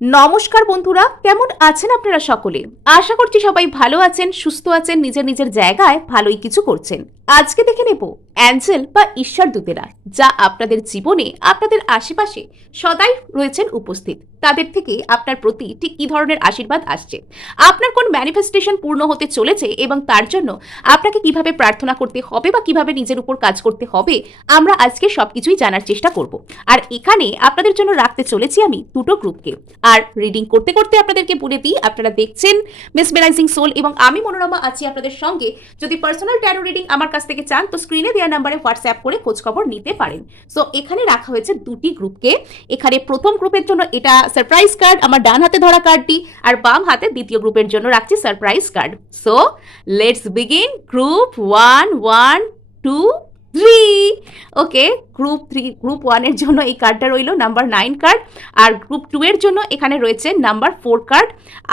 নমস্কার বন্ধুরা, কেমন আছেন আপনারা সকলে? আশা করছি সবাই ভালো আছেন, সুস্থ আছেন, নিজের নিজের জায়গায় ভালোই কিছু করছেন। আজকে দেখে নেব অ্যাঞ্জেল বা ঈশ্বর দূতেরা যা আপনাদের জীবনে আপনাদের আশেপাশে সদাই রয়েছেন উপস্থিত, তাদের থেকে আপনার প্রতি ঠিক কী ধরনের আশীর্বাদ আসছে, আপনার কোন ম্যানিফেস্টেশন পূর্ণ হতে চলেছে এবং তার জন্য আপনাকে কিভাবে প্রার্থনা করতে হবে বা কিভাবে নিজের উপর কাজ করতে হবে, আমরা আজকে সবকিছুই জানার চেষ্টা করব। আর এখানে আপনাদের জন্য রাখতে চলেছি আমি দুটো গ্রুপকে। আর রিডিং করতে করতে আপনাদেরকে বলে দিই, আপনারা দেখছেন মেসমেরাইজিং সোল এবং আমি মনোরমা আছি আপনাদের সঙ্গে। যদি পার্সোনাল ট্যারো রিডিং আমার কাছ থেকে চান তো স্ক্রিনে দেওয়া নাম্বারে হোয়াটসঅ্যাপ করে খোঁজখবর নিতে পারেন। সো এখানে রাখা হয়েছে দুটি গ্রুপকে। এখানে প্রথম গ্রুপের জন্য এটা সারপ্রাইজ কার্ড, আমার ডান হাতে ধরা কার্ডটি, আর বাম হাতে দ্বিতীয় গ্রুপের জন্য রাখছি surprise card. So let's begin. Group 1 1 2 3। Okay, group 1 এর জন্য এই কার্ডটা রইল নাম্বার 9 কার্ড, আর গ্রুপ 2 এর জন্য এখানে রয়েছে নাম্বার 4 কার্ড।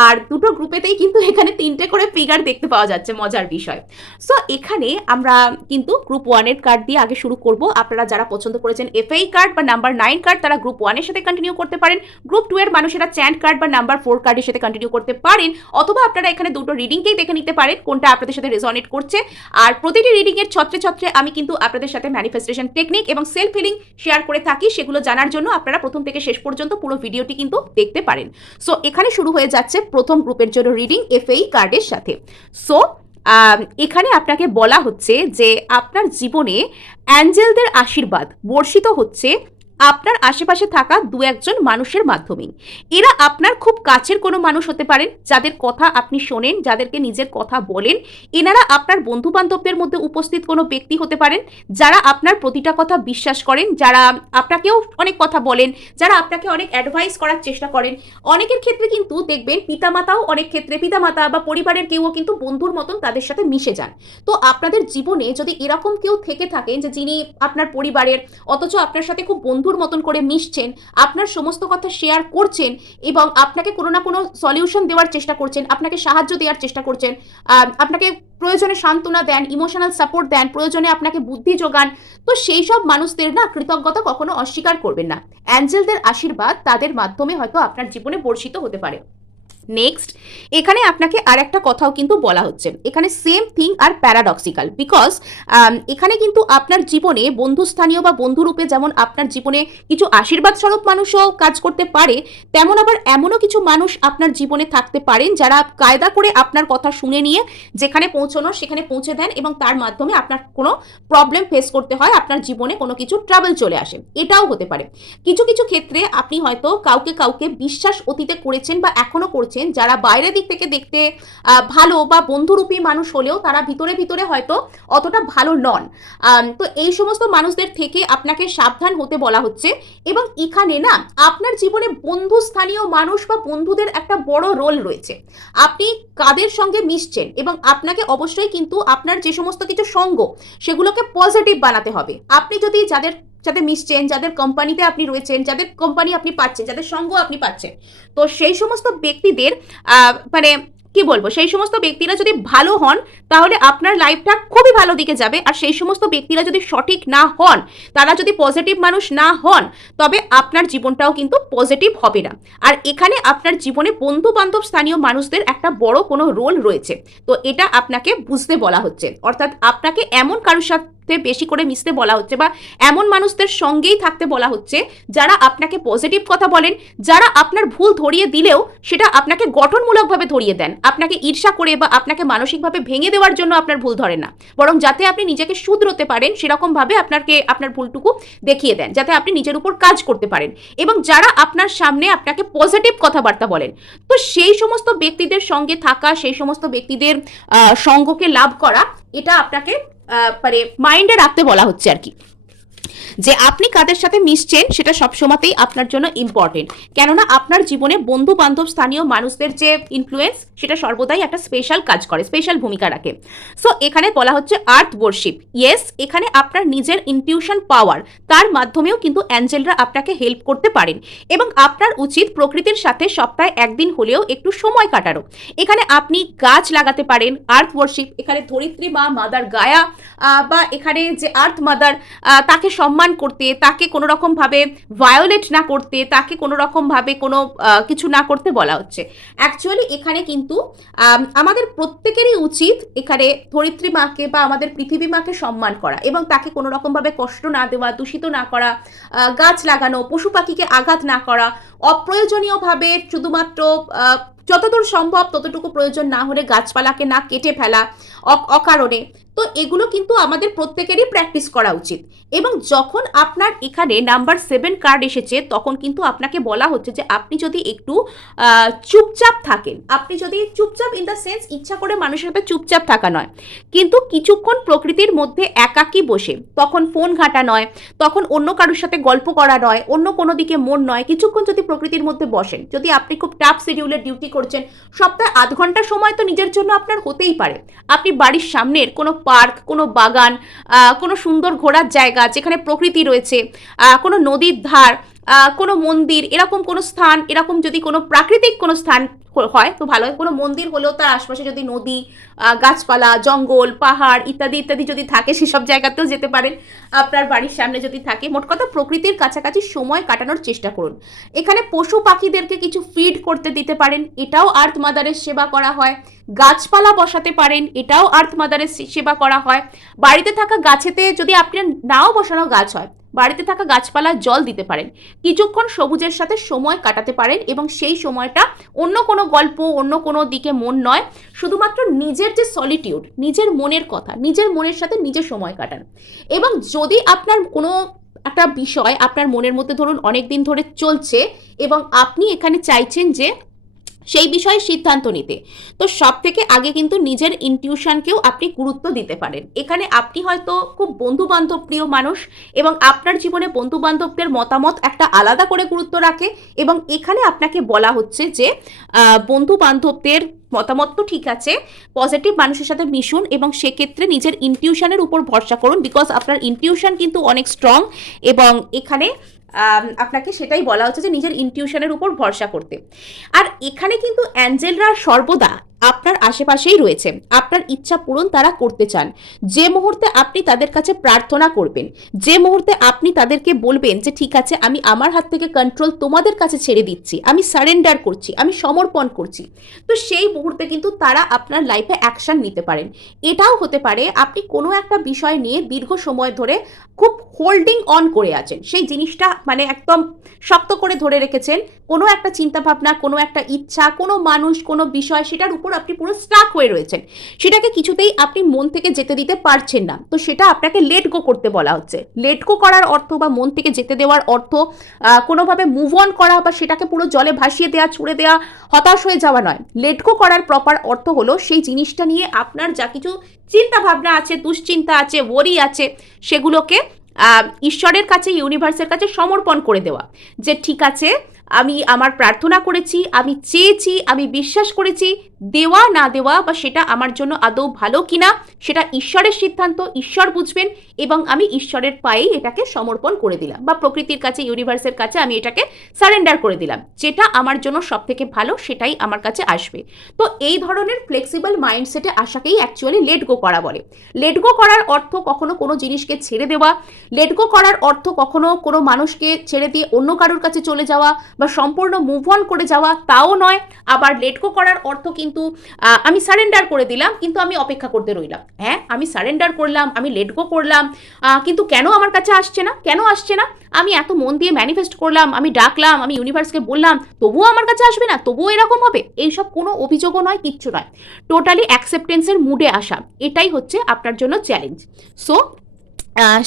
আর দুটো গ্রুপেতেই কিন্তু এখানে 3টে করে ফিগার দেখতে পাওয়া যাচ্ছে, মজার বিষয়। সো এখানে আমরা কিন্তু গ্রুপ 1 এর কার্ড দিয়ে আগে শুরু করব। আপনারা যারা পছন্দ করেছেন এফএই কার্ড বা নাম্বার 9 কার্ড তারা গ্রুপ 1 এর সাথে কন্টিনিউ করতে পারেন। গ্রুপ 2 এর মানুষেরা চ্যান্ট কার্ড বা নাম্বার 4 কার্ডের সাথে কন্টিনিউ করতে পারেন, অথবা আপনারা এখানে দুটো রিডিংকেই দেখে নিতে পারেন কোনটা আপনাদের সাথে রেজনেট করছে। আর প্রতিটি রিডিং এর ছত্রে ছত্রে আমি কিন্তু আপনাদের সাথে ম্যানিফেস্টেশন টেকনিক এবং সেলফ হিলিং শেয়ার করে থাকি। সেগুলো জানার জন্য আপনারা প্রথম থেকে শেষ পর্যন্ত পুরো ভিডিওটি কিন্তু দেখতে পারেন। সো এখানে শুরু হয়ে যাচ্ছে প্রথম গ্রুপের জন্য রিডিং এফএই কার্ডের সাথে। সো এখানে আপনাকে বলা হচ্ছে যে আপনার জীবনে অ্যাঞ্জেলদের আশীর্বাদ বর্ষিত হচ্ছে আপনার আশেপাশে থাকা দু একজন মানুষের মাধ্যমেই। এরা আপনার খুব কাছের কোনো মানুষ হতে পারেন, যাদের কথা আপনি শোনেন, যাদেরকে নিজের কথা বলেন। এনারা আপনার বন্ধু বান্ধবদের মধ্যে উপস্থিত কোনো ব্যক্তি হতে পারেন, যারা আপনার প্রতিটা কথা বিশ্বাস করেন, যারা আপনাকেও অনেক কথা বলেন, যারা আপনাকে অনেক অ্যাডভাইস করার চেষ্টা করেন। অনেকের ক্ষেত্রে কিন্তু দেখবেন পিতামাতাও, অনেক ক্ষেত্রে পিতামাতা বা পরিবারের কেউও কিন্তু বন্ধুর মতন তাদের সাথে মিশে যান। তো আপনাদের জীবনে যদি এরকম কেউ থেকে থাকেন যে যিনি আপনার পরিবারের অথচ আপনার সাথে খুব বন্ধুর মতন করে মিশছেন, আপনার সমস্ত কথা শেয়ার করছেন এবং আপনাকে কোনো না কোনো সলিউশন দেওয়ার চেষ্টা করছেন, আপনাকে সাহায্য দেওয়ার চেষ্টা করছেন, আপনাকে প্রয়োজনে সান্ত্বনা দেন, ইমোশনাল সাপোর্ট দেন, প্রয়োজনে আপনাকে বুদ্ধি যোগান, তো সেই সব মানুষদের না কৃতজ্ঞতা কখনো অস্বীকার করবেন না। অ্যাঞ্জেলদের আশীর্বাদ তাদের মাধ্যমে হয়তো আপনার জীবনে বর্ষিত হতে পারে। নেক্সট, এখানে আপনাকে আর একটা কথাও কিন্তু বলা হচ্ছে, এখানে সেম থিং আর প্যারাডক্সিক্যাল, বিকজ এখানে কিন্তু আপনার জীবনে বন্ধুস্থানীয় বা বন্ধুরূপে যেমন আপনার জীবনে কিছু আশীর্বাদ স্বরূপ মানুষও কাজ করতে পারে, তেমন আবার এমনও কিছু মানুষ আপনার জীবনে থাকতে পারেন যারা কায়দা করে আপনার কথা শুনে নিয়ে যেখানে পৌঁছানোর সেখানে পৌঁছে দেন এবং তার মাধ্যমে আপনার কোনো প্রবলেম ফেস করতে হয়, আপনার জীবনে কোনো কিছু ট্রাবল চলে আসে। এটাও হতে পারে। কিছু কিছু ক্ষেত্রে আপনি হয়তো কাউকে কাউকে বিশ্বাস অতীতে করেছেন বা এখনো করছেন, যারা বাইরের দিক থেকে দেখতে ভালো বা বন্ধুরূপী মানুষ হলেও তারা ভিতরে ভিতরে হয়তো অতটা ভালো নন। তো এই সমস্ত মানুষদের থেকে আপনাকে সাবধান হতে বলা হচ্ছে। এবং এখানে না আপনার জীবনে বন্ধুস্থানীয় মানুষ বা বন্ধুদের একটা বড় রোল রয়েছে। আপনি কাদের সঙ্গে মিশছেন এবং আপনাকে অবশ্যই কিন্তু আপনার যে সমস্ত কিছু সঙ্গ সেগুলোকে পজিটিভ বানাতে হবে। আপনি যদি যাদের সাথে মিশছেন, যাদের কোম্পানিতে আপনি রয়েছেন, যাদের কোম্পানি আপনি পাচ্ছেন, যাদের সঙ্গ আপনি পাচ্ছেন, তো সেই সমস্ত ব্যক্তিদের মানে কি বলবো, সেই সমস্ত ব্যক্তিরা যদি ভালো হন তাহলে আপনার লাইফটা খুবই ভালো দিকে যাবে। আর সেই সমস্ত ব্যক্তিরা যদি সঠিক না হন, তারা যদি পজিটিভ মানুষ না হন, তবে আপনার জীবনটাও কিন্তু পজিটিভ হবে না। আর এখানে আপনার জীবনে বন্ধু বান্ধব স্থানীয় মানুষদের একটা বড় কোনো রোল রয়েছে, তো এটা আপনাকে বুঝতে বলা হচ্ছে। অর্থাৎ আপনাকে এমন কারোর সাথে বেশি করে মিশতে বলা হচ্ছে বা এমন মানুষদের সঙ্গেই থাকতে বলা হচ্ছে যারা আপনাকে পজিটিভ কথা বলেন, যারা আপনার ভুল ধরিয়ে দিলেও সেটা আপনাকে গঠনমূলকভাবে ধরিয়ে দেন, আপনাকে ঈর্ষা করে বা আপনাকে মানসিকভাবে ভেঙে দেওয়ার জন্য আপনার ভুল ধরেন না, বরং যাতে আপনি নিজেকে শুধরোতে পারেন সেরকমভাবে আপনার ভুলটুকু দেখিয়ে দেন, যাতে আপনি নিজের উপর কাজ করতে পারেন। এবং যারা আপনার সামনে আপনাকে পজিটিভ কথাবার্তা বলেন, তো সেই সমস্ত ব্যক্তিদের সঙ্গে থাকা, সেই সমস্ত ব্যক্তিদের সঙ্গকে লাভ করা, এটা আপনাকে মানে মাইন্ডে রাখতে বলা হচ্ছে আর কি, যে আপনি কাদের সাথে মিশছেন সেটা সবসময়তেই আপনার জন্য ইম্পর্টেন্ট। কেননা আপনার জীবনে বন্ধু বান্ধব স্থানীয় মানুষদের যে ইনফ্লুয়েন্স সেটা সর্বদাই একটা স্পেশাল কাজ করে, স্পেশাল ভূমিকা রাখে। সো এখানে বলা হচ্ছে আর্থ ওয়ার্শিপ। ইয়েস, এখানে আপনার নিজের ইনটিউশন পাওয়ার, তার মাধ্যমেও কিন্তু অ্যাঞ্জেলরা আপনাকে হেল্প করতে পারেন এবং আপনার উচিত প্রকৃতির সাথে সপ্তাহে একদিন হলেও একটু সময় কাটানো। এখানে আপনি গাছ লাগাতে পারেন, আর্থ ওয়ার্শিপ, এখানে ধরিত্রী মা, মাদার গায়া বা এখানে যে আর্থ মাদার, তাকে সম্মান সম্মান করতে, তাকে কোনো রকমভাবে ভায়োলেট না করতে, তাকে কোনো রকমভাবে কোনো কিছু না করতে বলা হচ্ছে। অ্যাকচুয়ালি এখানে কিন্তু আমাদের প্রত্যেকেরই উচিত এখানে ধরিত্রী মাকে বা আমাদের পৃথিবী মাকে সম্মান করা এবং তাকে কোনো রকমভাবে কষ্ট না দেওয়া, দূষিত না করা, গাছ লাগানো, পশু পাখিকে আঘাত না করা, অপ্রয়োজনীয়ভাবে শুধুমাত্র যতদূর সম্ভব ততটুকু প্রয়োজন না হলে গাছপালাকে না কেটে ফেলা অকারণে। তো এগুলো কিন্তু আমাদের প্রত্যেকেরই প্র্যাকটিস করা উচিত। এবং যখন আপনার এখানে নাম্বার 7 কার্ড এসেছে তখন কিন্তু আপনাকে বলা হচ্ছে যে আপনি যদি একটু চুপচাপ থাকেন, আপনি যদি চুপচাপ ইন দ্য সেন্স ইচ্ছা করে মানুষের সাথে চুপচাপ থাকা নয়, কিন্তু কিছুক্ষণ প্রকৃতির মধ্যে একাকী বসে, তখন ফোন ঘাঁটা নয়, তখন অন্য কারোর সাথে গল্প করা নয়, অন্য কোনো দিকে মন নয়, কিছুক্ষণ যদি প্রকৃতির মধ্যে বসেন, যদি আপনি খুব টাফ শিডিউলের ডিউটি করছেন, সপ্তাহে আধ ঘন্টা সময় তো নিজের জন্য আপনার হতেই পারে। আপনি বাড়ির সামনের কোনো পার্ক, কোনো বাগান, কোনো সুন্দর ঘোরার জায়গা যেখানে প্রকৃতি রয়েছে, কোনো নদীর ধার, কোনো মন্দির, এরকম কোনো স্থান, এরকম যদি কোনো প্রাকৃতিক কোনো স্থান হয় তো ভালো হয়। কোনো মন্দির হলেও তার আশপাশে যদি নদী, গাছপালা, জঙ্গল, পাহাড় ইত্যাদি ইত্যাদি যদি থাকে সেসব জায়গাতেও যেতে পারেন। আপনার বাড়ির সামনে যদি থাকে, মোট কথা প্রকৃতির কাছাকাছি সময় কাটানোর চেষ্টা করুন। এখানে পশু পাখিদেরকে কিছু ফিড করতে দিতে পারেন, এটাও আর্থ মাদারের সেবা করা হয়। গাছপালা বসাতে পারেন, এটাও আর্থ মাদারের সেবা করা হয়। বাড়িতে থাকা গাছেতে যদি আপনার নাও বসানো গাছ হয়, বাড়িতে থাকা গাছপালায় জল দিতে পারেন, কিছুক্ষণ সবুজের সাথে সময় কাটাতে পারেন এবং সেই সময়টা অন্য কোনো গল্প, অন্য কোনো দিকে মন নয়, শুধুমাত্র নিজের যে সলিটিউড, নিজের মনের কথা, নিজের মনের সাথে নিজে সময় কাটান। এবং যদি আপনার কোনো একটা বিষয় আপনার মনের মধ্যে ধরুন অনেক দিন ধরে চলছে এবং আপনি এখানে চাইছেন যে সেই বিষয়ে সিদ্ধান্ত নিতে, তো সব থেকে আগে কিন্তু নিজের ইনটিউশনকেও আপনি গুরুত্ব দিতে পারেন। এখানে আপনি হয়তো খুব বন্ধু বান্ধব প্রিয় মানুষ এবং আপনার জীবনে বন্ধু বান্ধবদের মতামত একটা আলাদা করে গুরুত্ব রাখে এবং এখানে আপনাকে বলা হচ্ছে যে বন্ধু বান্ধবদের মতামত তো ঠিক আছে, পজিটিভ মানুষের সাথে মিশুন এবং সেক্ষেত্রে নিজের ইনটিউশনের উপর ভরসা করুন, বিকজ আপনার ইনটিউশন কিন্তু অনেক স্ট্রং এবং এখানে আপনাকে সেটাই বলা হচ্ছে যে নিজের ইনটিউশনের উপর ভরসা করতে। আর এখানে কিন্তু অ্যাঞ্জেলরা সর্বদা আপনার আশেপাশেই রয়েছে, আপনার ইচ্ছা পূরণ তারা করতে চান। যে মুহূর্তে আপনি তাদের কাছে প্রার্থনা করবেন, যে মুহূর্তে আপনি তাদেরকে বলবেন যে ঠিক আছে আমি আমার হাত থেকে কন্ট্রোল তোমাদের কাছে ছেড়ে দিচ্ছি, আমি সারেন্ডার করছি, আমি সমর্পণ করছি, তো সেই মুহূর্তে কিন্তু তারা আপনার লাইফে অ্যাকশন নিতে পারেন। এটাও হতে পারে আপনি কোনো একটা বিষয় নিয়ে দীর্ঘ সময় ধরে খুব হোল্ডিং অন করে আছেন, সেই জিনিসটা মানে একদম শক্ত করে ধরে রেখেছেন, কোনো একটা চিন্তাভাবনা, কোনো একটা ইচ্ছা, কোনো মানুষ, কোনো বিষয়, সেটার উপর আপনি পুরো স্টাক হয়ে রয়েছেন, সেটাকে কিছুতেই আপনি মন থেকে যেতে দিতে পারছেন না, তো সেটা আপনাকে লেট গো করতে বলা হচ্ছে। লেট গো করার অর্থ বা মন থেকে যেতে দেওয়ার অর্থ কোনোভাবে মুভ অন করা বা সেটাকে পুরো জলে ভাসিয়ে দেওয়া, ছুড়ে দেওয়া, হতাশ হয়ে যাওয়া নয়। লেট গো করার প্রপার অর্থ হলো সেই জিনিসটা নিয়ে আপনার যা কিছু চিন্তা ভাবনা আছে, দুশ্চিন্তা আছে, ওয়ারি আছে, সেগুলোকে ঈশ্বরের কাছে, ইউনিভার্সের কাছে সমর্পণ করে দেওয়া, যে ঠিক আছে আমি আমার প্রার্থনা করেছি, আমি চেয়েছি, আমি বিশ্বাস করেছি, দেওয়া না দেওয়া বা সেটা আমার জন্য আদৌ ভালো কিনা সেটা ঈশ্বরের সিদ্ধান্ত, ঈশ্বর বুঝবেন এবং আমি ঈশ্বরের পায়েই এটাকে সমর্পণ করে দিলাম বা প্রকৃতির কাছে, ইউনিভার্সের কাছে আমি এটাকে সারেন্ডার করে দিলাম, যেটা আমার জন্য সব থেকে ভালো সেটাই আমার কাছে আসবে। তো এই ধরনের ফ্লেক্সিবল মাইন্ডসেটে আসাকেই অ্যাকচুয়ালি লেট গো করা বলে। লেট গো করার অর্থ কখনো কোনো জিনিসকে ছেড়ে দেওয়া, লেট গো করার অর্থ কখনো কোনো মানুষকে ছেড়ে দিয়ে অন্য কারোর কাছে চলে যাওয়া বা সম্পূর্ণ মুভ অন করে যাওয়া তাও নয়। আবার লেট গো করার অর্থ কিন্তু আমি সারেন্ডার করে দিলাম কিন্তু আমি অপেক্ষা করতে রইলাম। হ্যাঁ, আমি সারেন্ডার করলাম, আমি লেট গো করলাম, কিন্তু কেন আমার কাছে আসছে না, কেন আসছে না, আমি এত মন দিয়ে ম্যানিফেস্ট করলাম, আমি ডাকলাম, আমি ইউনিভার্সকে বললাম, তবুও আমার কাছে আসবে না, তবুও এরকম হবে, এইসব কোনো অভিযোগও নয়, কিচ্ছু নয়, টোটালি অ্যাকসেপ্টেন্সের মুডে আসা, এটাই হচ্ছে আপনার জন্য চ্যালেঞ্জ। সো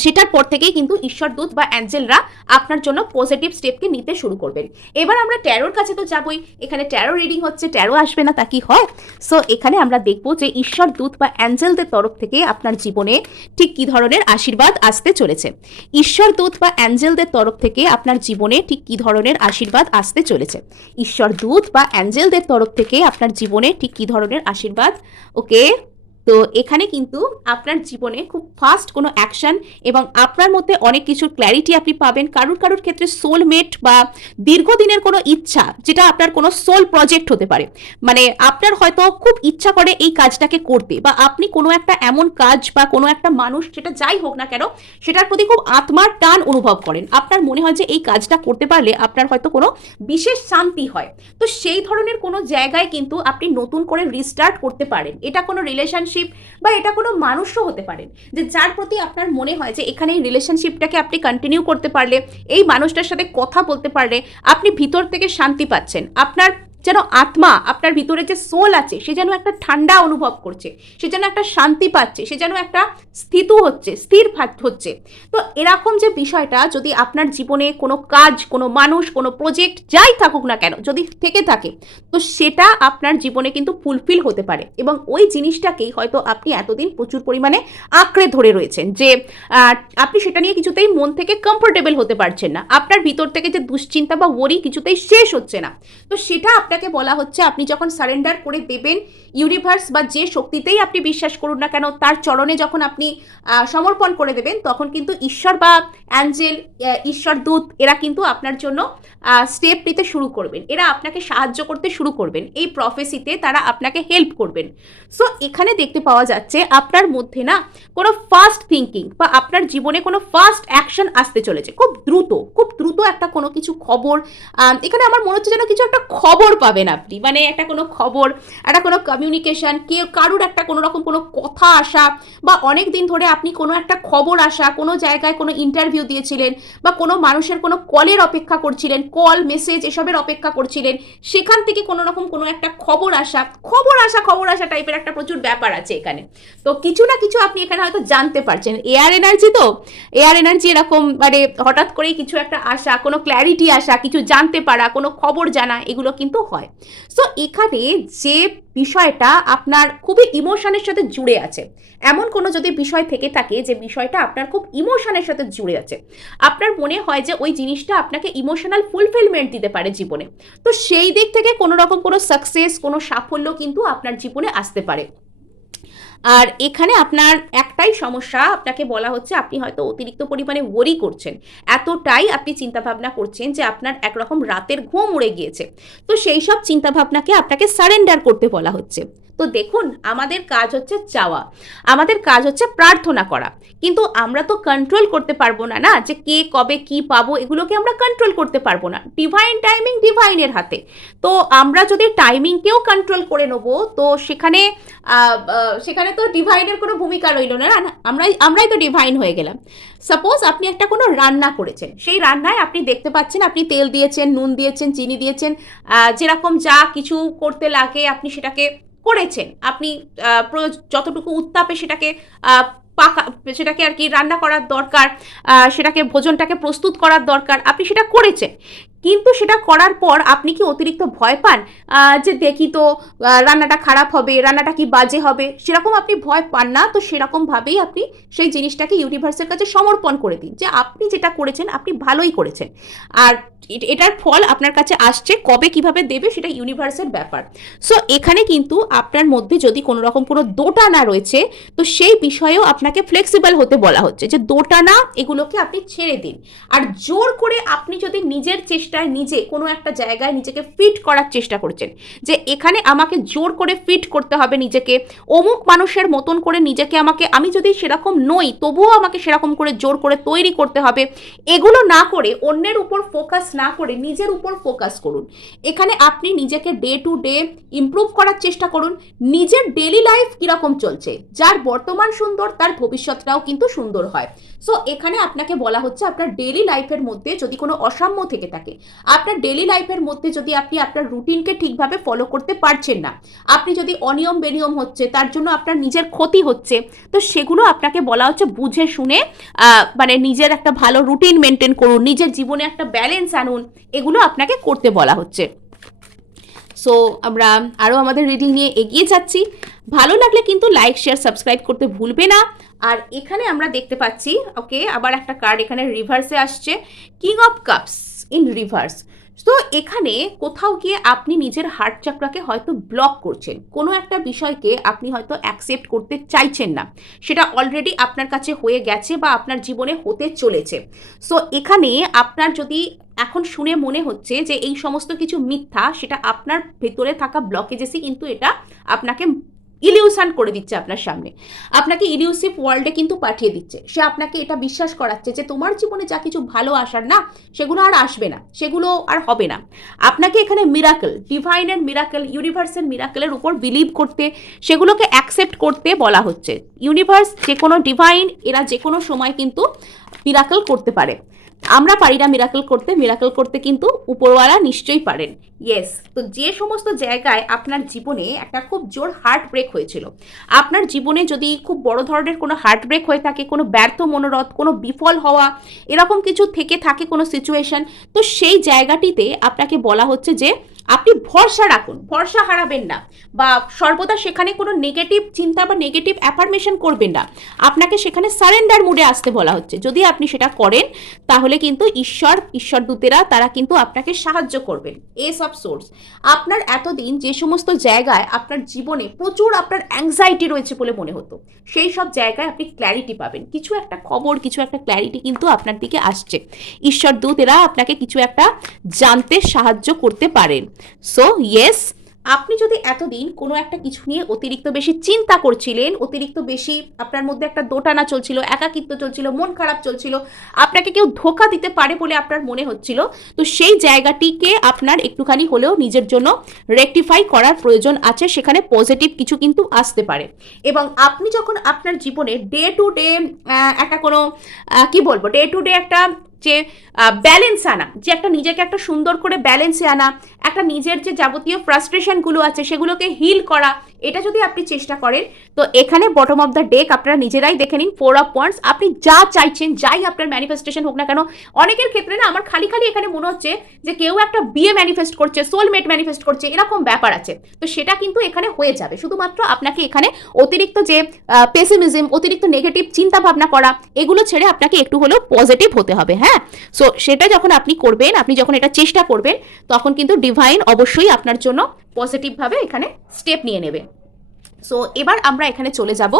সেটার পর থেকেই কিন্তু ঈশ্বরদূত বা অ্যাঞ্জেলরা আপনার জন্য পজিটিভ স্টেপকে নিতে শুরু করবেন। এবার আমরা ট্যারোর কাছে তো যাবই, এখানে ট্যারো রিডিং হচ্ছে, ট্যারো আসবে না তা কি হয়। সো এখানে আমরা দেখব যে ঈশ্বরদূত বা অ্যাঞ্জেলদের তরফ থেকে আপনার জীবনে ঠিক কী ধরনের আশীর্বাদ আসতে চলেছে। ঈশ্বরদূত বা অ্যাঞ্জেলদের তরফ থেকে আপনার জীবনে ঠিক কী ধরনের আশীর্বাদ আসতে চলেছে। ঈশ্বরদূত বা অ্যাঞ্জেলদের তরফ থেকে আপনার জীবনে ঠিক কী ধরনের আশীর্বাদ। ওকে, তো এখানে কিন্তু আপনার জীবনে খুব ফাস্ট কোনো অ্যাকশন এবং আপনার মধ্যে অনেক কিছুর ক্ল্যারিটি আপনি পাবেন। কারুর কারুর ক্ষেত্রে সোলমেট বা দীর্ঘদিনের কোনো ইচ্ছা, যেটা আপনার কোনো সোল প্রজেক্ট হতে পারে, মানে আপনার হয়তো খুব ইচ্ছা করে এই কাজটাকে করতে, বা আপনি কোনো একটা এমন কাজ বা কোনো একটা মানুষ, যেটা যাই হোক না কেন, সেটার প্রতি খুব আত্মার টান অনুভব করেন। আপনার মনে হয় যে এই কাজটা করতে পারলে আপনার হয়তো কোনো বিশেষ শান্তি হয়। তো সেই ধরনের কোনো জায়গায় কিন্তু আপনি নতুন করে রিস্টার্ট করতে পারেন। এটা কোনো রিলেশনশিপ বা এটা কোনো মানুষও হতে পারেন, যে যার প্রতি আপনার মনে হয় যে এখানে এই রিলেশনশিপটাকে আপনি কন্টিনিউ করতে পারলে, এই মানুষটার সাথে কথা বলতে পারলে আপনি ভিতর থেকে শান্তি পাচ্ছেন। আপনার যেন আত্মা, আপনার ভিতরে যে সোল আছে, সে যেন একটা ঠান্ডা অনুভব করছে, সে যেন একটা শান্তি পাচ্ছে, সে যেন একটা স্থির হচ্ছে। তো এরকম যে বিষয়টা যদি আপনার জীবনে কোনো কাজ, কোনো মানুষ, কোনো প্রজেক্ট যাই থাকুক না কেন যদি থেকে থাকে, তো সেটা আপনার জীবনে কিন্তু ফুলফিল হতে পারে। এবং ওই জিনিসটাকেই হয়তো আপনি এতদিন প্রচুর পরিমাণে আঁকড়ে ধরে রয়েছেন, যে আপনি সেটা নিয়ে কিছুতেই মন থেকে কমফোর্টেবল হতে পারছেন না। আপনার ভিতর থেকে যে দুশ্চিন্তা বা ওয়ারি কিছুতেই শেষ হচ্ছে না। তো সেটা আপনাকে বলা হচ্ছে, আপনি যখন সারেন্ডার করে দেবেন ইউনিভার্স বা যে শক্তিতেই আপনি বিশ্বাস করুন না কেন, তার চরণে যখন আপনি সমর্পণ করে দেবেন, তখন কিন্তু ঈশ্বর বা অ্যাঞ্জেল, ঈশ্বর দূত, এরা কিন্তু আপনার জন্য স্টেপ নিতে শুরু করবেন। এরা আপনাকে সাহায্য করতে শুরু করবেন, এই প্রফেসিতে তারা আপনাকে হেল্প করবেন। সো এখানে দেখতে পাওয়া যাচ্ছে আপনার মধ্যে না কোনো ফাস্ট থিঙ্কিং বা আপনার জীবনে কোনো ফাস্ট অ্যাকশন আসতে চলেছে, খুব দ্রুত একটা কোনো কিছু খবর। এখানে আমার মনে হচ্ছে যেন কিছু একটা খবর পাবেন আপনি, মানে একটা কোনো খবর, একটা কোনো কমিউনিকেশন, কারুর একটা কোনো রকম কোনো কথা আসা, বা অনেক দিন ধরে আপনি কোনো একটা খবর আসা, কোনো জায়গায় কোনো ইন্টারভিউ দিয়েছিলেন বা কোনো মানুষের কোনো কলের অপেক্ষা করছিলেন, কল মেসেজ এসবের অপেক্ষা করছিলেন, সেখান থেকে কোনো রকম কোনো একটা খবর আসা টাইপের একটা প্রচুর ব্যাপার আছে এখানে। তো কিছু না কিছু আপনি এখানে হয়তো জানতে পারছেন। এয়ার এনার্জি এরকম, মানে হঠাৎ করেই কিছু একটা আসা, কোনো ক্ল্যারিটি আসা, কিছু জানতে পারা, কোনো খবর জানা, এগুলো কিন্তু হয়। সো এখানে যে বিষয়টা আপনার খুবই ইমোশনের সাথে জুড়ে আছে, এমন কোনো যদি বিষয় থেকে থাকে যে বিষয়টা আপনার খুব ইমোশনের সাথে জুড়ে আছে, আপনার মনে হয় যে ওই জিনিসটা আপনাকে ইমোশনাল ফুলফিলমেন্ট দিতে পারে জীবনে, তো সেই দিক থেকে কোনো রকম কোনো সাকসেস, কোনো সাফল্য কিন্তু আপনার জীবনে আসতে পারে। আর এখানে আপনার একটাই সমস্যা, আপনাকে বলা হচ্ছে আপনি হয়তো অতিরিক্ত পরিমাণে ওয়ারি করছেন, এতটাই আপনি চিন্তাভাবনা করছেন যে আপনার একরকম রাতের ঘুম উড়ে গিয়েছে। তো সেই সব চিন্তাভাবনাকে আপনাকে সারেন্ডার করতে বলা হচ্ছে। তো দেখুন, আমাদের কাজ হচ্ছে চাওয়া, আমাদের কাজ হচ্ছে প্রার্থনা করা, কিন্তু আমরা তো কন্ট্রোল করতে পারবো না, না যে কে কবে কি পাবো, এগুলোকে আমরা কন্ট্রোল করতে পারবো না। ডিভাইন টাইমিং ডিভাইনের হাতে। তো আমরা যদি টাইমিংকেও কন্ট্রোল করে নেবো, তো সেখানে তো ডিভাইনের কোনো ভূমিকা রইল না, না আমরাই তো ডিভাইন হয়ে গেলাম। সাপোজ আপনি একটা কোনো রান্না করেছেন, সেই রান্নায় আপনি দেখতে পাচ্ছেন আপনি তেল দিয়েছেন, নুন দিয়েছেন, চিনি দিয়েছেন, যেরকম যা কিছু করতে লাগে আপনি সেটাকে করেছেন। আপনি যতটুকু উত্তাপে সেটাকে সেটাকে আর কি রান্না করার দরকার, সেটাকে ভোজনটাকে প্রস্তুত করার দরকার, আপনি সেটা করেছেন। কিন্তু সেটা করার পর আপনি কি অতিরিক্ত ভয় পান যে দেখি তো রান্নাটা খারাপ হবে, রান্নাটা কি বাজে হবে? সেরকম আপনি ভয় পান না। তো সেরকমভাবেই আপনি সেই জিনিসটাকে ইউনিভার্সের কাছে সমর্পণ করে দিন, যে আপনি যেটা করেছেন আপনি ভালোই করেছেন, আর এটার ফল আপনার কাছে আসছে, কবে কিভাবে দেবে সেটা ইউনিভার্সের ব্যাপার। সো এখানে কিন্তু আপনার মধ্যে যদি কোনো রকম কোনো দোটানা রয়েছে, তো সেই বিষয়েও আপনাকে ফ্লেক্সিবল হতে বলা হচ্ছে, যে দোটানা এগুলোকে আপনি ছেড়ে দিন। আর জোর করে আপনি যদি নিজের চেষ্টায় নিজে কোনো একটা জায়গায় নিজেকে ফিট করার চেষ্টা করছেন, যে এখানে আমাকে জোর করে ফিট করতে হবে নিজেকে, অমুক মানুষের মতন করে নিজেকে আমি যদি সেরকম নই তবুও আমাকে সেরকম করে জোর করে তৈরি করতে হবে, এগুলো না করে, অন্যের উপর ফোকাস না করে নিজের উপর ফোকাস করুন। এখানে আপনি নিজেকে ডে টু ডে ইমপ্রুভ করার চেষ্টা করুন। নিজের ডেলি লাইফ কিরকম চলছে, যার বর্তমান সুন্দর তার ভবিষ্যৎটাও কিন্তু সুন্দর হয়। সো এখানে আপনাকে বলা হচ্ছে আপনার ডেলি লাইফের মধ্যে যদি কোনো অসাম্য থেকে থাকে, আপনার ডেলি লাইফের মধ্যে যদি আপনি আপনার রুটিনকে ঠিকভাবে ফলো করতে পারছেন না, আপনি যদি অনিয়ম বেনিয়ম হচ্ছে, তার জন্য আপনার নিজের ক্ষতি হচ্ছে, তো সেগুলো আপনাকে বলা হচ্ছে বুঝে শুনে মানে নিজের একটা ভালো রুটিন মেনটেন করুন, নিজের জীবনে একটা ব্যালেন্স আনুন, এগুলো আপনাকে করতে বলা হচ্ছে। সো আমরা আরও আমাদের রিডিং নিয়ে এগিয়ে যাচ্ছি। ভালো লাগলে কিন্তু লাইক, শেয়ার, সাবস্ক্রাইব করতে ভুলবে না। আর এখানে আমরা দেখতে পাচ্ছি, ওকে, আবার একটা কার্ড এখানে রিভার্সে আসছে, king of cups in reverse. তো এখানে কোথাও গিয়ে আপনি নিজের হার্ট চাকরাকে হয়তো ব্লক করছেন, কোনো একটা বিষয়কে আপনি হয়তো অ্যাকসেপ্ট করতে চাইছেন না, সেটা অলরেডি আপনার কাছে হয়ে গেছে বা আপনার জীবনে হতে চলেছে। সো এখানে আপনার যদি এখন শুনে মনে হচ্ছে যে এই সমস্ত কিছু মিথ্যা, সেটা আপনার ভেতরে থাকা ব্লকেজেসই কিন্তু এটা আপনাকে ইলিউশন করে দিচ্ছে আপনার সামনে, আপনাকে ইলিউসিভ ওয়ার্ল্ডে কিন্তু পাঠিয়ে দিচ্ছে। সে আপনাকে এটা বিশ্বাস করাচ্ছে যে তোমার জীবনে যা কিছু ভালো আসার না, সেগুলো আর আসবে না, সেগুলো আর হবে না। আপনাকে এখানে মিরাকেল, ডিভাইনের মিরাকেল, ইউনিভার্সের মিরাকেলের উপর বিলিভ করতে, সেগুলোকে অ্যাকসেপ্ট করতে বলা হচ্ছে। ইউনিভার্স, যে কোনো ডিভাইন, এরা যে কোনো সময় কিন্তু মিরাকেল করতে পারে। আমরা পারি না মিরাকেল করতে কিন্তু উপরওয়ালা নিশ্চয়ই পারেন। ইয়েস। তো যে সমস্ত জায়গায় আপনার জীবনে একটা খুব জোর হার্ট ব্রেক হয়েছিল, আপনার জীবনে যদি খুব বড় ধরনের কোনো হার্ট ব্রেক হয়ে থাকে, কোনো ব্যর্থ মনোরথ, কোনো বিফল হওয়া, এরকম কিছু থেকে থাকে কোনো সিচুয়েশন, তো সেই জায়গাটিতে আপনাকে বলা হচ্ছে যে আপনি ভরসা রাখুন, ভরসা হারাবেন না, বা সর্বদা সেখানে কোনো নেগেটিভ চিন্তা বা নেগেটিভ অ্যাফার্মেশন করবেন না। আপনাকে সেখানে সারেন্ডার মুডে আসতে বলা হচ্ছে। যদি আপনি সেটা করেন, তাহলে কিন্তু ঈশ্বর দূতেরা তারা কিন্তু আপনাকে সাহায্য করবেন। এস অফ সোর্স, আপনার এতদিন যে সমস্ত জায়গায় আপনার জীবনে প্রচুর আপনার অ্যাংজাইটি রয়েছে বলে মনে হতো, সেই সব জায়গায় আপনি ক্ল্যারিটি পাবেন। কিছু একটা খবর, কিছু একটা ক্ল্যারিটি কিন্তু আপনার দিকে আসছে। ঈশ্বর দূতেরা আপনাকে কিছু একটা জানতে সাহায্য করতে পারেন। সো ইয়েস, আপনি যদি এতদিন কোনো একটা কিছু নিয়ে অতিরিক্ত বেশি চিন্তা করছিলেন, অতিরিক্ত বেশি আপনার মধ্যে একটা দোটানা চলছিল, একাকিত্ব চলছিল, মন খারাপ চলছিল, আপনাকে কেউ ধোঁকা দিতে পারে বলে আপনার মনে হচ্ছিল, তো সেই জায়গাটিকে আপনার একটুখানি হলেও নিজের জন্য রেকটিফাই করার প্রয়োজন আছে। সেখানে পজিটিভ কিছু কিন্তু আসতে পারে। এবং আপনি যখন আপনার জীবনে ডে টু ডে একটা কোনো কি বলবো, ডে টু ডে একটা যে ব্যালেন্স আনা, যে একটা নিজেকে একটা সুন্দর করে ব্যালেন্সে আনা, একটা নিজের যে যাবতীয় ফ্রাস্ট্রেশনগুলো আছে সেগুলোকে হিল করা, এটা যদি আপনি চেষ্টা করেন, তো এখানে বটম অফ দ্য ডেক আপনারা নিজেরাই দেখে নিন, 4 অফ ওয়ান্ডস। আপনি যা চাইছেন, যাই আপনার ম্যানিফেস্টেশন হোক না কেন, অনেকের ক্ষেত্রে না আমার খালি এখানে মনে হচ্ছে যে কেউ একটা বিয়ে ম্যানিফেস্ট করছে, সোলমেট ম্যানিফেস্ট করছে, এরকম ব্যাপার আছে। তো সেটা কিন্তু এখানে হয়ে যাবে। শুধুমাত্র আপনাকে এখানে অতিরিক্ত যে পেসিমিজম, অতিরিক্ত নেগেটিভ চিন্তা ভাবনা করা, এগুলো ছেড়ে আপনাকে একটু হলেও পজিটিভ হতে হবে। হ্যাঁ, সো সেটা যখন আপনি করবেন, আপনি যখন এটা চেষ্টা করবেন, তখন কিন্তু ডিভাইন অবশ্যই আপনার জন্য পজিটিভভাবে এখানে স্টেপ নিয়ে নেবে। সো এবার আমরা এখানে চলে যাব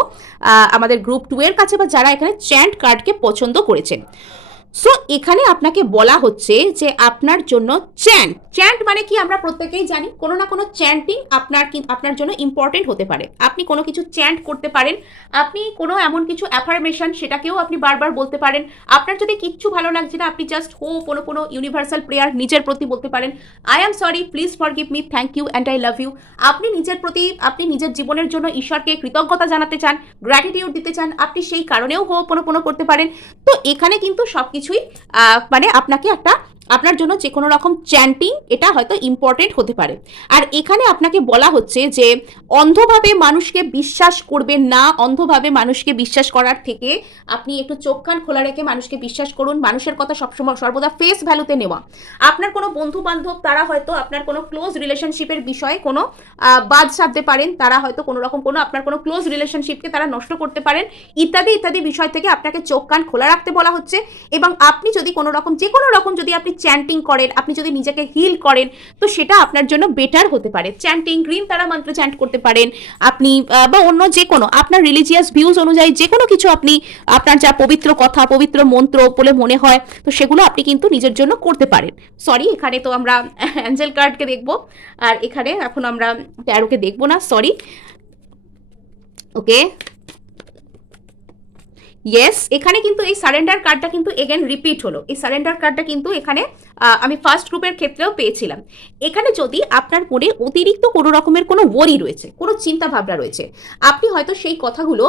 আমাদের গ্রুপ 2 এর কাছে, বা যারা এখানে চ্যান্ট কার্ডকে পছন্দ করেছেন। সো এখানে আপনাকে বলা হচ্ছে যে আপনার জন্য চ্যান্ট মানে কি আমরা প্রত্যেকেই জানি, কোনো না কোনো চ্যান্টিং আপনার জন্য ইম্পর্টেন্ট হতে পারে। আপনি কোনো কিছু চ্যান্ট করতে পারেন, আপনি কোনো এমন কিছু অ্যাফার্মেশন, সেটাকেও আপনি বারবার বলতে পারেন। আপনার যদি কিচ্ছু ভালো লাগছে না, আপনি জাস্ট কোনো ইউনিভার্সাল প্রেয়ার নিজের প্রতি বলতে পারেন, I am sorry, please forgive me, thank you and I love you. আপনি নিজের প্রতি, আপনি নিজের জীবনের জন্য ঈশ্বরকে কৃতজ্ঞতা জানাতে চান, গ্র্যাটিটিউড দিতে চান, আপনি সেই কারণেও হোপোনোপোনো করতে পারেন। তো এখানে কিন্তু সবকিছুই মানে আপনাকে একটা, আপনার জন্য যে কোনো রকম চ্যান্টিং এটা হয়তো ইম্পর্টেন্ট হতে পারে। আর এখানে আপনাকে বলা হচ্ছে যে অন্ধভাবে মানুষকে বিশ্বাস করবেন না, অন্ধভাবে মানুষকে বিশ্বাস করার থেকে আপনি একটু চোখ কান খোলা রেখে মানুষকে বিশ্বাস করুন। মানুষের কথা সবসময় সর্বদা ফেস ভ্যালুতে নেওয়া। আপনার কোনো বন্ধু বান্ধব, তারা হয়তো আপনার কোনো ক্লোজ রিলেশনশিপের বিষয়ে কোনো বাদ সাধতে পারেন, তারা হয়তো কোনো রকম কোনো আপনার কোনো ক্লোজ রিলেশনশিপকে তারা নষ্ট করতে পারেন, ইত্যাদি ইত্যাদি বিষয় থেকে আপনাকে চোখ কান খোলা রাখতে বলা হচ্ছে। এবং আপনি যদি কোনো রকম, যে কোনো রকম যদি আপনি চ্যান্টিং করেন, আপনি যদি নিজেকে হিল করেন, তো সেটা আপনার জন্য বেটার হতে পারে। চ্যান্টিং, গ্রিন তারা মন্ত্র চ্যান্ট করতে পারেন আপনি, বা অন্য যে কোনো আপনার রিলিজিয়াস ভিউজ অনুযায়ী যে কোনো কিছু আপনি, আপনার যা পবিত্র কথা, পবিত্র মন্ত্র বলে মনে হয়, তো সেগুলো আপনি কিন্তু নিজের জন্য করতে পারেন। সরি, এখানে তো আমরা অ্যাঞ্জেল কার্ডকে দেখবো, আর এখানে এখন আমরা ট্যারোকে দেখবো না, সরি। ওকে, ইয়েস, এখানে কিন্তু এই সারেন্ডার কার্ডটা কিন্তু এগেন রিপিট হলো। এই সারেন্ডার কার্ডটা কিন্তু এখানে আমি ফার্স্ট গ্রুপের ক্ষেত্রেও পেয়েছিলাম। এখানে যদি আপনার মনে অতিরিক্ত কোনো রকমের কোনো ওয়ারি রয়েছে, কোনো চিন্তা ভাবনা রয়েছে, আপনি হয়তো সেই কথাগুলো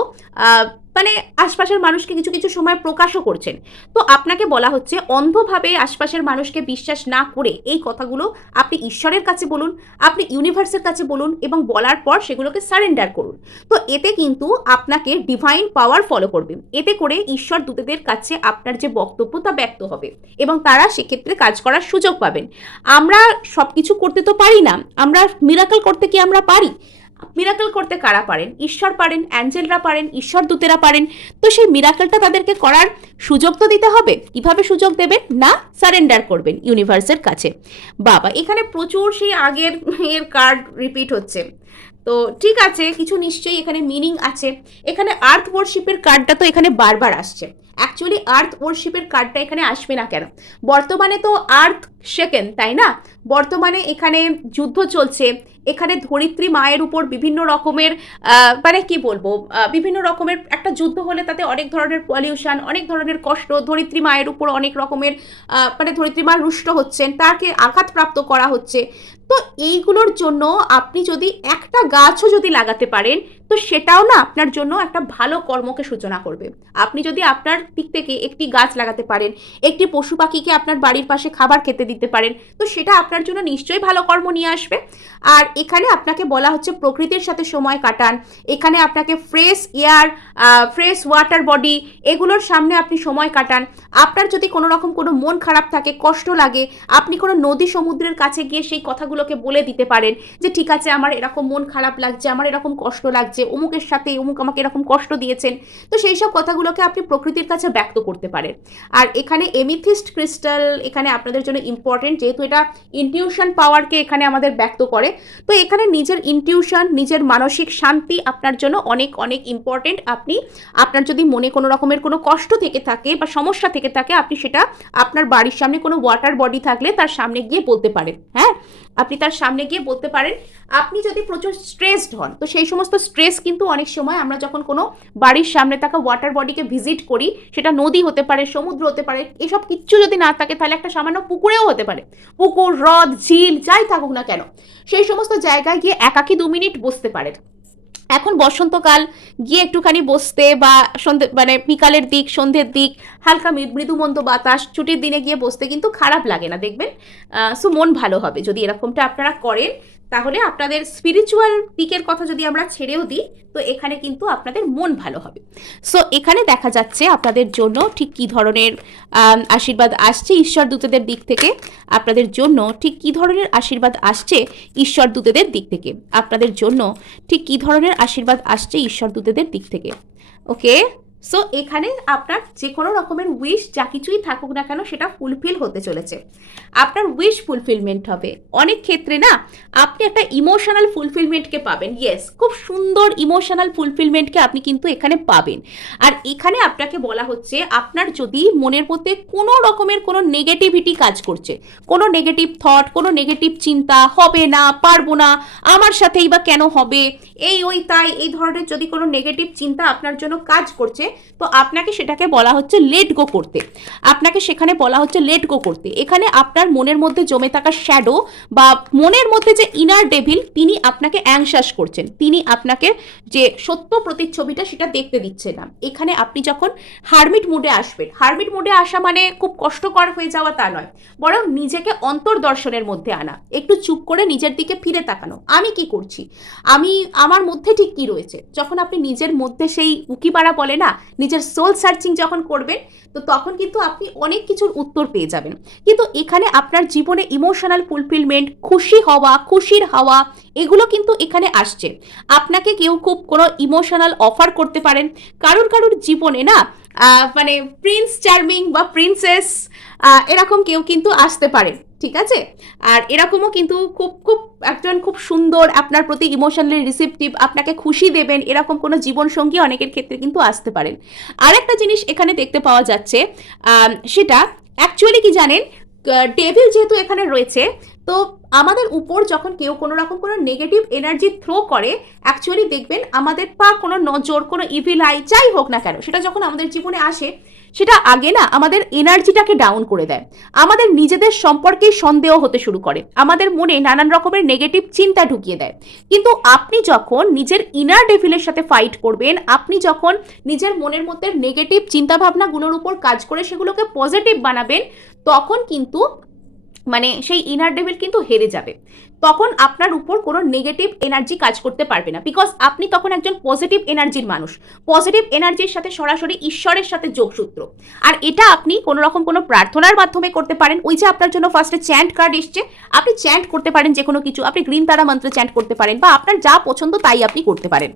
মানে আশপাশের মানুষকে কিছু কিছু সময় প্রকাশও করছেন, তো আপনাকে বলা হচ্ছে অন্ধভাবে আশপাশের মানুষকে বিশ্বাস না করে এই কথাগুলো আপনি ঈশ্বরের কাছে বলুন, আপনি ইউনিভার্সের কাছে বলুন, এবং বলার পর সেগুলোকে সারেন্ডার করুন। তো এতে কিন্তু আপনাকে ডিভাইন পাওয়ার ফলো করবে। এতে করে ঈশ্বর দূতদের কাছে আপনার যে বক্তব্য তা ব্যক্ত হবে, এবং তারা সেক্ষেত্রে কাজ করার সুযোগ পাবেন। আমরা সব কিছু করতে তো পারি না, আমরা মিরাকল করতে কি আমরা পারি? মিরাকেল করতে কারা পারেন? ঈশ্বর পারেন, অ্যাঞ্জেলরা পারেন, ঈশ্বর দূতেরা পারেন। তো সেই মিরাকেলটা তাদেরকে করার সুযোগ তো দিতে হবে। কিভাবে সুযোগ দেবেন? না, সারেন্ডার করবেন ইউনিভার্সের কাছে। বাবা, এখানে প্রচুর সেই আগের এর কার্ড রিপিট হচ্ছে। তো ঠিক আছে, কিছু নিশ্চয়ই এখানে মিনিং আছে। এখানে আর্থ ওয়ার্শিপের কার্ডটা তো এখানে বারবার আসছে। অ্যাকচুয়ালি আর্থ ওয়ার্শিপের কার্ডটা এখানে আসবে না কেন? বর্তমানে তো আর্থ শেকেন, তাই না? বর্তমানে এখানে যুদ্ধ চলছে। এখানে ধরিত্রী মায়ের উপর বিভিন্ন রকমের মানে কি বলবো, বিভিন্ন রকমের একটা যুদ্ধ হলে তাতে অনেক ধরনের পলিউশন, অনেক ধরনের কষ্ট, ধরিত্রী মায়ের উপর অনেক রকমের মানে ধরিত্রী মা রুষ্ট হচ্ছেন, তাকে আঘাতপ্রাপ্ত করা হচ্ছে। তো এইগুলোর জন্য আপনি যদি একটা গাছও যদি লাগাতে পারেন, তো সেটাও না আপনার জন্য একটা ভালো কর্মকে সূচনা করবে। আপনি যদি আপনার দিক থেকে একটি গাছ লাগাতে পারেন, একটি পশু পাখিকে আপনার বাড়ির পাশে খাবার খেতে দিতে পারেন, তো সেটা আপনার জন্য নিশ্চয়ই ভালো কর্ম নিয়ে আসবে। আর এখানে আপনাকে বলা হচ্ছে প্রকৃতির সাথে সময় কাটান। এখানে আপনাকে fresh air, fresh water body, এগুলোর সামনে আপনি সময় কাটান। আপনার যদি কোনো রকম কোনো মন খারাপ থাকে, কষ্ট লাগে, আপনি কোনো নদী সমুদ্রের কাছে গিয়ে সেই কথাগুলোকে বলে দিতে পারেন যে ঠিক আছে, আমার এরকম মন খারাপ লাগছে, আমার এরকম কষ্ট লাগছে, অমুকের সাথে অমুক আমাকে এরকম কষ্ট দিয়েছেন। তো সেই সব কথাগুলোকে আপনি প্রকৃতির কাছে ব্যক্ত করতে পারেন। আর এখানে এমিথিস্ট ক্রিস্টাল এখানে আপনাদের জন্য ইম্পর্টেন্ট, যেহেতু এটা ইনটিউশন পাওয়ারকে এখানে আমাদের ব্যক্ত করে। তো এখানে নিজের ইনটিউশন, নিজের মানসিক শান্তি আপনার জন্য অনেক অনেক ইম্পর্টেন্ট। আপনি আপনার যদি মনে কোনো রকমের কোনো কষ্ট থেকে থাকে বা সমস্যা থেকে থাকে, আপনি সেটা আপনার বাড়ির সামনে কোনো ওয়াটার বডি থাকলে তার সামনে গিয়ে বলতে পারেন। হ্যাঁ, আপনি তার সামনে গিয়ে বলতে পারেন। আপনি যদি প্রচুর স্ট্রেসড হন, তো সেই সমস্ত স্ট্রেস কিন্তু অনেক সময় আমরা যখন কোনো বাড়ির সামনে থাকা ওয়াটার বডিকে ভিজিট করি, সেটা নদী হতে পারে, সমুদ্র হতে পারে, এসব কিচ্ছু যদি না থাকে তাহলে একটা সামান্য পুকুরেও হতে পারে, পুকুর, হ্রদ, ঝিল যাই থাকুক না কেন, সেই সমস্ত জায়গায় গিয়ে একাকী 2 মিনিট বসতে পারেন। এখন বসন্তকাল, গিয়ে একটুখানি বসতে বা সন্ধে মানে বিকালের দিক, সন্ধ্যের দিক, হালকা মৃদুমন্দ বাতাস, ছুটির দিনে গিয়ে বসতে কিন্তু খারাপ লাগে না, দেখবেন। সো মন ভালো হবে যদি এরকমটা আপনারা করেন। তাহলে আপনাদের স্পিরিচুয়াল দিকের কথা যদি আমরা ছেড়েও দিই, তো এখানে কিন্তু আপনাদের মন ভালো হবে। সো এখানে দেখা যাচ্ছে আপনাদের জন্য ঠিক কী ধরনের আশীর্বাদ আসছে ঈশ্বর দূতদের দিক থেকে। আপনাদের জন্য ঠিক কী ধরনের আশীর্বাদ আসছে ঈশ্বর দূতদের দিক থেকে। আপনাদের জন্য ঠিক কী ধরনের আশীর্বাদ আসছে ঈশ্বর দূতদের দিক থেকে। ওকে, সো এখানে আপনার যে কোনো রকমের উইশ যা কিছুই থাকুক না কেন, সেটা ফুলফিল হতে চলেছে। আপনার উইশ ফুলফিলমেন্ট হবে। অনেক ক্ষেত্রে না আপনি একটা ইমোশনাল ফুলফিলমেন্টকে পাবেন। ইয়েস, খুব সুন্দর ইমোশনাল ফুলফিলমেন্টকে আপনি কিন্তু এখানে পাবেন। আর এখানে আপনাকে বলা হচ্ছে, আপনার যদি মনের মধ্যে কোনো রকমের কোনো নেগেটিভিটি কাজ করছে, কোনো নেগেটিভ থট, কোনো নেগেটিভ চিন্তা, হবে না, পারবো না, আমার সাথেই বা কেন হবে, এই ওই তাই, এই ধরনের যদি কোনো নেগেটিভ চিন্তা আপনার জন্য কাজ করছে, তো আপনাকে সেটাকে বলা হচ্ছে লেট গো করতে। আপনাকে সেখানে বলা হচ্ছে লেট গো করতে। এখানে আপনার মনের মধ্যে জমে থাকা শ্যাডো বা মনের মধ্যে যে ইনার ডেভিল, তিনি আপনাকে অ্যাংশাস করছেন, তিনি আপনাকে যে সত্য প্রতিচ্ছবিটা সেটা দেখতে দিচ্ছে না। এখানে আপনি যখন হারমিট মুডে আসবেন, হারমিট মুডে আসা মানে খুব কষ্টকর হয়ে যাওয়া তা নয়, বরং নিজেকে অন্তর্দর্শনের মধ্যে আনা, একটু চুপ করে নিজের দিকে ফিরে তাকানো, আমি কি করছি, আমার মধ্যে ঠিক কি রয়েছে। যখন আপনি নিজের মধ্যে সেই উকিপাড়া বলে না, নিজের সোল সার্চিং যখন করবেন, তো তখন কিন্তু আপনি অনেক কিছুর উত্তর পেয়ে যাবেন। কিন্তু এখানে আপনার জীবনে ইমোশনাল ফুলফিলমেন্ট, খুশি হওয়া, খুশির হওয়া, এগুলো কিন্তু এখানে আসছে। আপনাকে কেউ খুব কোনো ইমোশনাল অফার করতে পারেন। কারুর জীবনে না মানে প্রিন্স চার্মিং বা প্রিন্সেস এরকম কেউ কিন্তু আসতে পারে, ঠিক আছে। আর এরকমও কিন্তু খুব একজন খুব সুন্দর, আপনার প্রতি ইমোশনালি রিসেপটিভ, আপনাকে খুশি দেবেন, এরকম কোনো জীবনসঙ্গী অনেকের ক্ষেত্রে কিন্তু আসতে পারেন। আরেকটা জিনিস এখানে দেখতে পাওয়া যাচ্ছে, সেটা অ্যাকচুয়ালি কি জানেন, ডেভিল যেহেতু এখানে রয়েছে, তো আমাদের উপর যখন কেউ কোনো রকম কোনো নেগেটিভ এনার্জি থ্রো করে, অ্যাকচুয়ালি দেখবেন আমাদের পা কোনো নজর, কোনো ইভিল আই যাই হোক না কেন, সেটা যখন আমাদের জীবনে আসে, সেটা আগে না আমাদের এনার্জিটাকে ডাউন করে দেয়, আমাদের নিজেদের সম্পর্কেই সন্দেহ হতে শুরু করে, আমাদের মনে নানান রকমের নেগেটিভ চিন্তা ঢুকিয়ে দেয়। কিন্তু আপনি যখন নিজের ইনার ডেভিলের সাথে ফাইট করবেন, আপনি যখন নিজের মনের মধ্যে নেগেটিভ চিন্তাভাবনাগুলোর উপর কাজ করে সেগুলোকে পজিটিভ বানাবেন, তখন কিন্তু মানে সেই ইনার ডেভিল কিন্তু হেরে যাবে। তখন আপনার উপর কোনো নেগেটিভ এনার্জি কাজ করতে পারবে না, বিকজ আপনি তখন একজন পজিটিভ এনার্জির মানুষ, পজিটিভ এনার্জির সাথে সরাসরি ঈশ্বরের সাথে যোগসূত্র। আর এটা আপনি কোনো রকম কোনো প্রার্থনার মাধ্যমে করতে পারেন। ওই যে আপনার জন্য ফার্স্টে চ্যান্ট কার্ড এসছে, আপনি চ্যান্ট করতে পারেন যে কোনো কিছু, আপনি গ্রিন তারা মন্ত্র চ্যান্ট করতে পারেন, বা আপনার যা পছন্দ তাই আপনি করতে পারেন।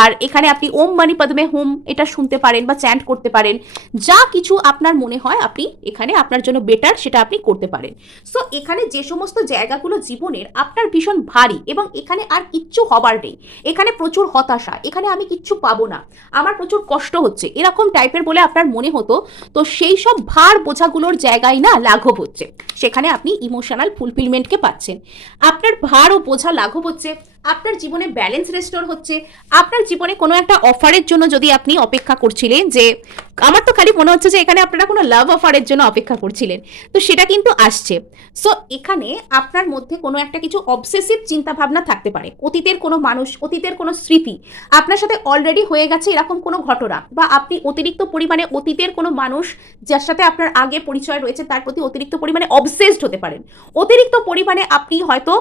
আর এখানে আপনি ওম মানি পদ্মে হোম এটা শুনতে পারেন বা চ্যান্ট করতে পারেন, যা কিছু আপনার মনে হয় আপনি এখানে আপনার জন্য বেটার সেটা আপনি করতে পারেন। সো এখানে যে সমস্ত জায়গাগুলো জীবনের আপনার ভীষণ ভারী এবং এখানে আর কিচ্ছু হবার নেই, এখানে প্রচুর হতাশা, এখানে আমি কিচ্ছু পাবো না, আমার প্রচুর কষ্ট হচ্ছে, এরকম টাইপের বলে আপনার মনে হতো, তো সেই সব ভার বোঝাগুলোর জায়গায় না লাঘব হচ্ছে, সেখানে আপনি ইমোশনাল ফুলফিলমেন্টকে পাচ্ছেন, আপনার ভার ও বোঝা লাঘব হচ্ছে, আপনার জীবনে ব্যালেন্স রেস্টোর হচ্ছে, আপনার জীবনে কোনো একটা অফারের জন্য যদি আপনি অপেক্ষা করছিলেন, যে আমার তো খালি মনে হচ্ছে যে এখানে আপনারা কোনো লাভ অফারের জন্য অপেক্ষা করছিলেন, তো সেটা কিন্তু আসছে। সো এখানে আপনার মধ্যে কোনো একটা কিছু অবসেসিভ চিন্তাভাবনা থাকতে পারে, অতীতের কোনো মানুষ, অতীতের কোনো স্মৃতি, আপনার সাথে অলরেডি হয়ে গেছে এরকম কোনো ঘটনা, বা আপনি অতিরিক্ত পরিমাণে অতীতের কোনো মানুষ যার সাথে আপনার আগে পরিচয় রয়েছে তার প্রতি অতিরিক্ত পরিমাণে অবসেসড হতে পারেন, অতিরিক্ত পরিমাণে আপনি হয়তো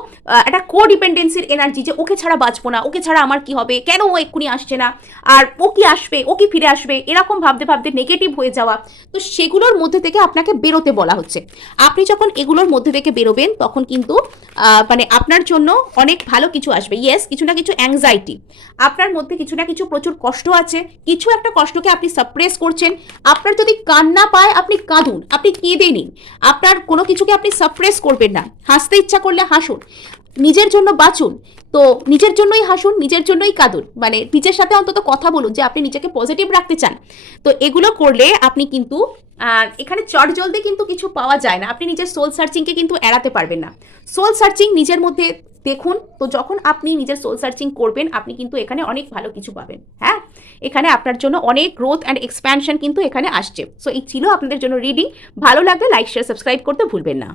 একটা কোডিপেন্ডেন্সির এনার্জি, যে ওকে ছাড়া বাঁচবো না, ওকে ছাড়া আমার কি হবে, কেন ও এক্ষুনি আসছে না, আর ও কি আসবে, ও কি ফিরে আসবে, এরকম ভাবতে ভাবতে নেগেটিভ হয়ে যাওয়া, তো সেগুলোর মধ্যে থেকে আপনাকে বেরোতে বলা হচ্ছে। আপনি যখন এগুলোর মধ্যে থেকে বেরোবেন তখন কিন্তু মানে আপনার জন্য অনেক ভালো কিছু আসবে। ইয়েস, কিছু না কিছু অ্যাংজাইটি আপনার মধ্যে, কিছু না কিছু প্রচুর কষ্ট আছে, কিছু একটা কষ্টকে আপনি সাপ্রেস করছেন, আপনার যদি কান্না পায় আপনি কাঁদুন, আপনি কেঁদে নিন, আপনার কোনো কিছুকে আপনি সাপ্রেস করবেন না, হাসতে ইচ্ছা করলে হাসুন, নিজের জন্য বাঁচুন, তো নিজের জন্যই হাসুন, নিজের জন্যই কাঁদুন, মানে নিজের সাথে অন্তত কথা বলুন যে আপনি নিজেকে পজিটিভ রাখতে চান। তো এগুলো করলে আপনি কিন্তু এখানে চট জলদি কিন্তু কিছু পাওয়া যায় না, আপনি নিজের সোল সার্চিংকে কিন্তু এড়াতে পারবেন না। সোল সার্চিং নিজের মধ্যে দেখুন, তো যখন আপনি নিজের সোল সার্চিং করবেন আপনি কিন্তু এখানে অনেক ভালো কিছু পাবেন। হ্যাঁ, এখানে আপনার জন্য অনেক গ্রোথ অ্যান্ড এক্সপ্যানশন কিন্তু এখানে আসছে। সো এই ছিল আপনাদের জন্য রিডিং। ভালো লাগলে লাইক শেয়ার সাবস্ক্রাইব করতে ভুলবেন না।